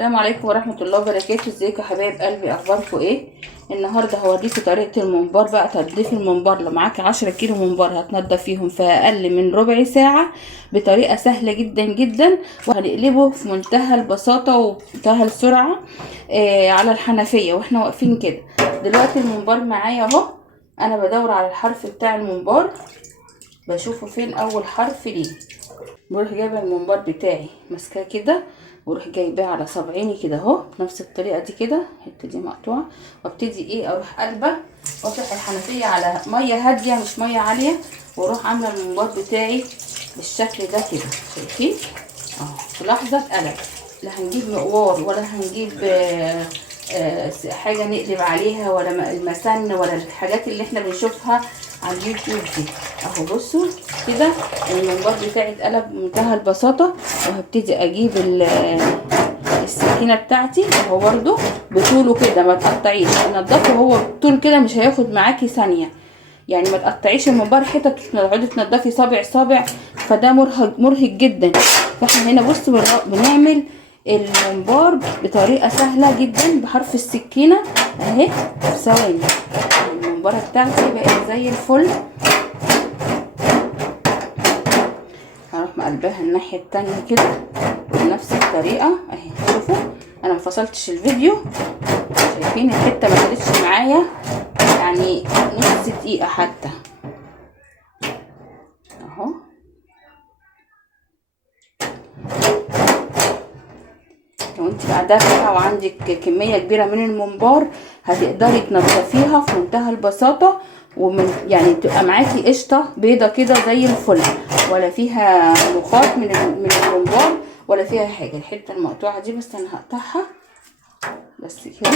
السلام عليكم ورحمة الله وبركاته. ازيكم يا حبايب قلبي، اخباركم ايه؟ النهارده هوريكم طريقة الممبار. بقى تنظيف الممبار، لو معاكي 10 كيلو ممبار هتنضفيهم في اقل من ربع ساعة بطريقة سهلة جدا جدا، وهنقلبه في منتهى البساطة ومنتهى السرعة على الحنفية واحنا واقفين كده. دلوقتي الممبار معايا اهو، انا بدور على الحرف بتاع الممبار، بشوفه فين اول حرف ليه. بروح جايبه الممبار بتاعي ماسكاه كده، واروح جايباه على صبعيني كده اهو بنفس الطريقه دي كده، الحته دي مقطوعه، وابتدي اروح قلبه وافتح الحنفيه على ميه هاديه مش ميه عاليه، واروح عامله الممبار بتاعي بالشكل ده كده. شايفين اهو في لحظه اتقلب. لا هنجيب مقوار ولا هنجيب حاجه نقلب عليها، ولا المسن ولا الحاجات اللي احنا بنشوفها على اليوتيوب دي. اهو بصوا كده الممبار بتاعي اتقلب بمنتهى البساطه. وهبتدي اجيب السكينه بتاعتي اهو برده بطوله كده، ما تقطعيش، نضفه هو بطول كده مش هياخد معاكي ثانيه، يعني ما تقطعيش الممبار حتت تقعدي تنضفي صابع صابع، فده مرهق جدا. فاحنا هنا بصوا بنعمل الممبار بطريقه سهله جدا بحرف السكينه اهي في ثواني. الممباره بتاعتي بقت زي الفل. هروح مقلباها الناحيه التانية كده بنفس الطريقه اهي. شوفوا انا مفصلتش الفيديو، شايفين الحته ما خدتش معايا يعني نص دقيقه حتى اهو. لو انت قاعده فيها وعندك كميه كبيره من الممبار هتقدري تنضفيها في منتهى البساطه، ومن يعني تبقى معاكي قشطه بيضه كده زي الفل، ولا فيها مخاط من الممبار ولا فيها حاجه. الحته المقطوعه دي بس انا هقطعها بس كده.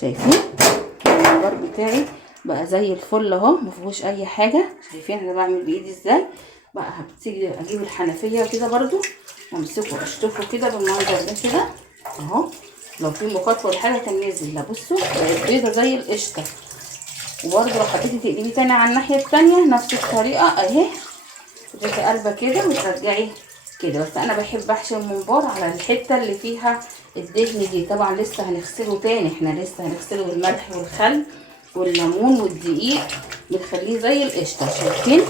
شايفين الممبار بتاعي بقى زي الفل اهو، مفيهوش اي حاجه. شايفين انا بعمل بايدي ازاي بقى؟ هبتدي اجيب الحنفيه كده برضو وامسكه اشطفه كده بالمنظر ده كده اهو. لو في مخاط ولا حاجه كان نازل. لا بصوا بقت بيضه زي القشطه. وبرده لو حبيتي تقلبيه تاني على الناحيه التانيه نفس الطريقه اهي، تروحي قلبه كده وترجعي كده. بس انا بحب احشي الممبار على الحته اللي فيها الدهن دي. طبعا لسه هنغسله تاني، احنا لسه هنغسله بالملح والخل والليمون والدقيق، بنخليه زي القشطه. شايفين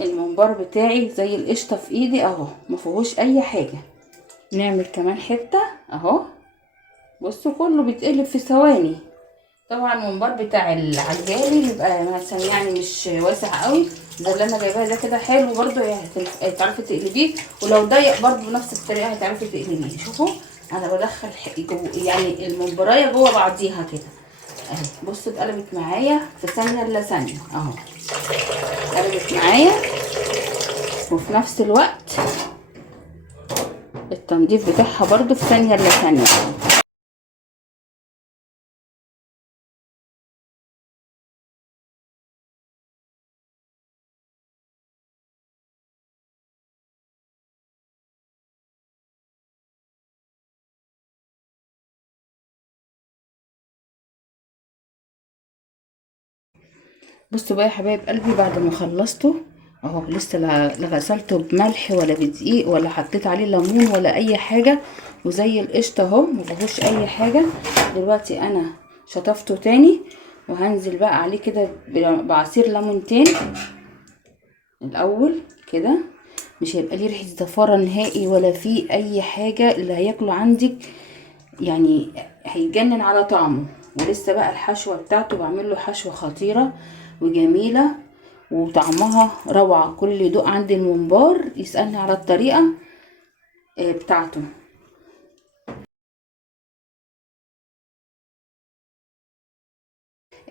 الممبار بتاعي زي القشطه في ايدي اهو، مفيهوش اي حاجه. نعمل كمان حته اهو، بصوا كله بيتقلب في ثواني. طبعا الممبار بتاع العجالي بيبقى مثلا يعني مش واسع قوي زي اللي انا جايباه ده كده، حلو برده هتعرفي تقلبيه، ولو ضيق برده بنفس الطريقه هتعرفي تقلبيه. شوفوا انا بدخل يعني الممبرايه جوه بعضيها كده اهي. بصوا اتقلبت معايا في ثانيه الا ثانيه اهو، اتقلبت معايا، وفي نفس الوقت التنظيف بتاعها برده في ثانيه الا ثانيه. بصوا بقى يا حبايب قلبي بعد ما خلصته اهو، لسه لا غسلته بملح ولا بدقيق ولا حطيت عليه ليمون ولا اي حاجه، وزي القشطه اهو مفيهوش اي حاجه. دلوقتي انا شطفته تاني وهنزل بقى عليه كده بعصير ليمونتين الاول كده. مش هيبقى ليه ريحه زفاره نهائي ولا فيه اي حاجه، اللي هياكله عندك يعني هيجنن على طعمه. ولسه بقى الحشوه بتاعته بعمل له حشوه خطيره وجميله وطعمها روعه. كل اللي يدوق عندي الممبار يسالني على الطريقه بتاعته.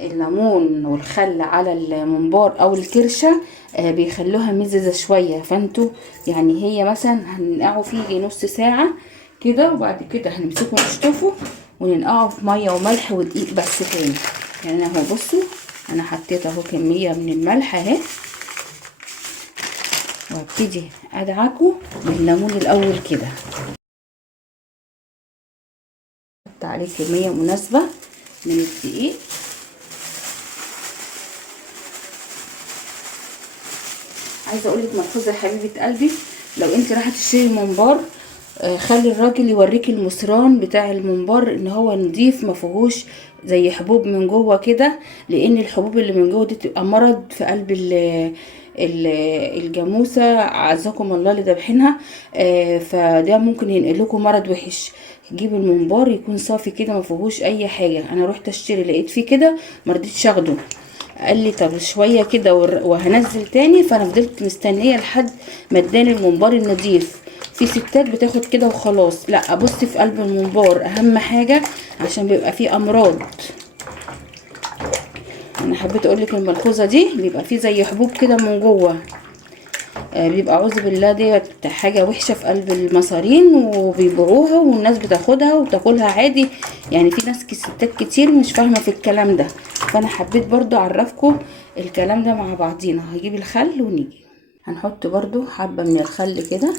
الليمون والخل على الممبار او الكرشه بيخلوها مززه شويه، فانتوا يعني هي مثلا هننقعه فيه نص ساعه كده، وبعد كده هنمسكه نشطفه وننقعه في ميه وملح ودقيق بس تاني. يعني اهو بصوا انا حطيت اهو كميه من الملح اهي، وابتدي ادعكه بالليمون الاول كده، احط عليه كميه مناسبه من الدقيق. عايزه اقول لك ملحوظه يا حبيبه قلبي، لو انت رايحه تشتري ممبار خلي الراجل يوريك المصران بتاع الممبار ان هو نضيف، ما فيهوش زي حبوب من جوه كده، لان الحبوب اللي من جوه دي تبقى مرض في قلب الجاموسه، عزكم الله اللي ذابحينها. فده ممكن ينقل لكم مرض وحش. جيب الممبار يكون صافي كده ما فيهوش اي حاجه. انا رحت اشتري لقيت فيه كده، ما رضيتش اخده. قال لي طب شويه كده وهنزل تاني، فانا فضلت مستنيه لحد ما اداني الممبار النضيف. في ستات بتاخد كده وخلاص، لا ابص في قلب الممبار اهم حاجه، عشان بيبقى فيه امراض. انا حبيت اقولك الملحوظه دي، بيبقى فيه زي حبوب كده من جوه، بيبقى اعوذ بالله ديت حاجه وحشه في قلب المصارين، وبيبيعوها والناس بتاخدها وتاكلها عادي. يعني في ناس ستات كتير مش فاهمه في الكلام ده، فانا حبيت برضو اعرفكم الكلام ده مع بعضينا. هجيب الخل ونيجي هنحط برضو حبه من الخل كده،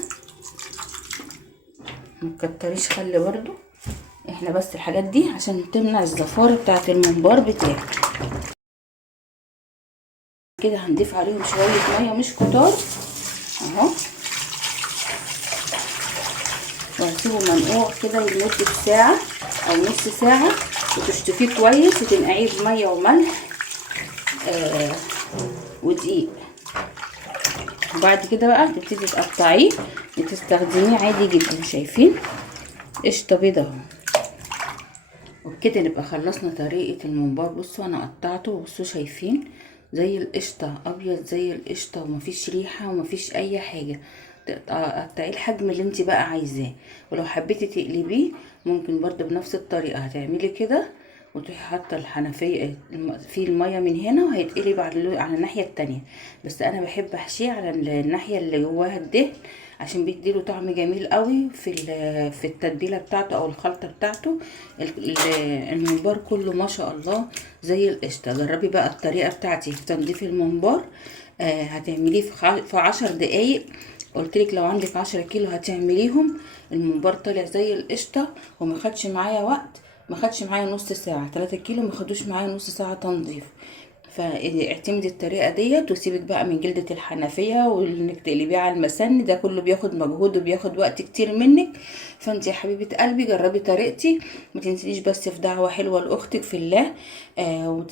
متكتريش خل برضو، احنا بس الحاجات دي عشان تمنع الزفاره بتاعه الممبار بتاعك. كده هنضيف عليهم شويه ميه مش كتار اهو، وهسيبه منقوع كده لمدة ساعة او نص ساعة، وتشطفيه كويس وتنقعيه بمية وملح ودقيق. وبعد كده بقى تبتدي تقطعيه وتستخدميه عادي جدا. شايفين قشطة بيضة اهو. وبكده نبقى خلصنا طريقة الممبار. بصوا انا قطعته، بصوا شايفين زي القشطة، ابيض زي القشطة، ومفيش ريحة ومفيش اي حاجة. تقطعيه الحجم اللي انت بقى عايزاه. ولو حبيتي تقلبيه ممكن برضو بنفس الطريقة، هتعملي كده وتروحي حاطه الحنفيه فيه الميه من هنا، وهيتقلب على الناحيه التانية. بس انا بحب احشيه على الناحيه اللي جواها الدهن، عشان بيديله طعم جميل قوي في التتبيله بتاعته او الخلطه بتاعته. الممبار كله ما شاء الله زي القشطه. جربي بقى الطريقه بتاعتي في تنظيف الممبار. هتعمليه في 10 دقايق. قلتلك لو عندك 10 كيلو هتعمليهم. الممبار طالع زي القشطه وما خدش معايا وقت، ما خدش معايا نص ساعه. 3 كيلو ما خدوش معايا نص ساعه تنظيف. فاعتمدي الطريقه ديت، وسيبك بقى من جلده الحنفيه وانك تقلبيه على المسن، ده كله بياخد مجهود وبياخد وقت كتير منك. فانت يا حبيبه قلبي جربي طريقتي. ما تنسيش بس في دعوه حلوه لاختك في الله.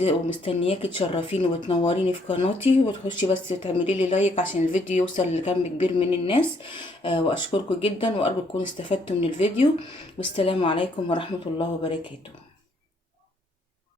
ومستنياكي تشرفيني وتنوريني في قناتي، وتخشي بس تعملي لي لايك عشان الفيديو يوصل لكم كبير من الناس. واشكركم جدا، وارجو تكونوا استفدتوا من الفيديو. والسلام عليكم ورحمه الله وبركاته.